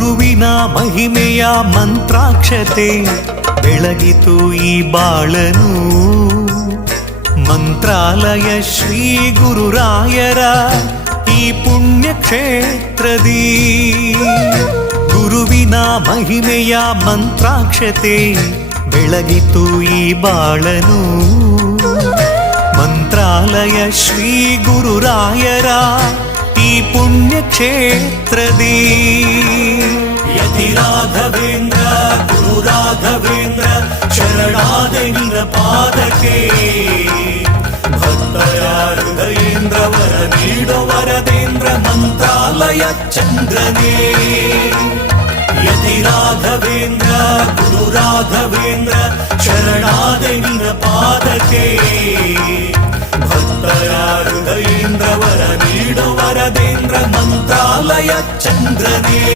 ಗುರುವಿನ ಮಹಿಮೆಯ ಮಂತ್ರಾಕ್ಷತೆ ಬೆಳಗಿತು ಈ ಬಾಳನು. ಮಂತ್ರಾಲಯ ಶ್ರೀ ಗುರುರಾಯರ ಈ ಪುಣ್ಯ ಕ್ಷೇತ್ರದಿ ಗುರುವಿನ ಮಹಿಮೆಯ ಮಂತ್ರಾಕ್ಷತೆ ಬೆಳಗಿತು ಈ ಬಾಳನು. ಮಂತ್ರಾಲಯ ಶ್ರೀ ಗುರುರಾಯರ ಈ ಪುಣ್ಯ ಕ್ಷೇತ್ರದಿ ಯತಿ ರಾಘವೇಂದ್ರ ಗುರು ರಾಘವೇಂದ್ರ ಶರಣಾದೆ ನಿನ್ನ ಪಾದಕ್ಕೆ. ಭಕ್ತರ ಹೃದಯೇಂದ್ರ ವರ ನೀಡೋ ವರದೇಂದ್ರ ಮಂತ್ರಾಲಯ ಚಂದ್ರನೇ. ಯತಿ ರಾಘವೇಂದ್ರ ಗುರು ರಾಘವೇಂದ್ರ ಶರಣಾದೆ ನಿನ್ನ ಪಾದಕ್ಕೆ. ಭಕ್ತರ ಹೃದಯೇಂದ್ರ ವರ ನೀಡೋ ವರದೇಂದ್ರ ಮಂತ್ರಾಲಯ ಚಂದ್ರನೇ.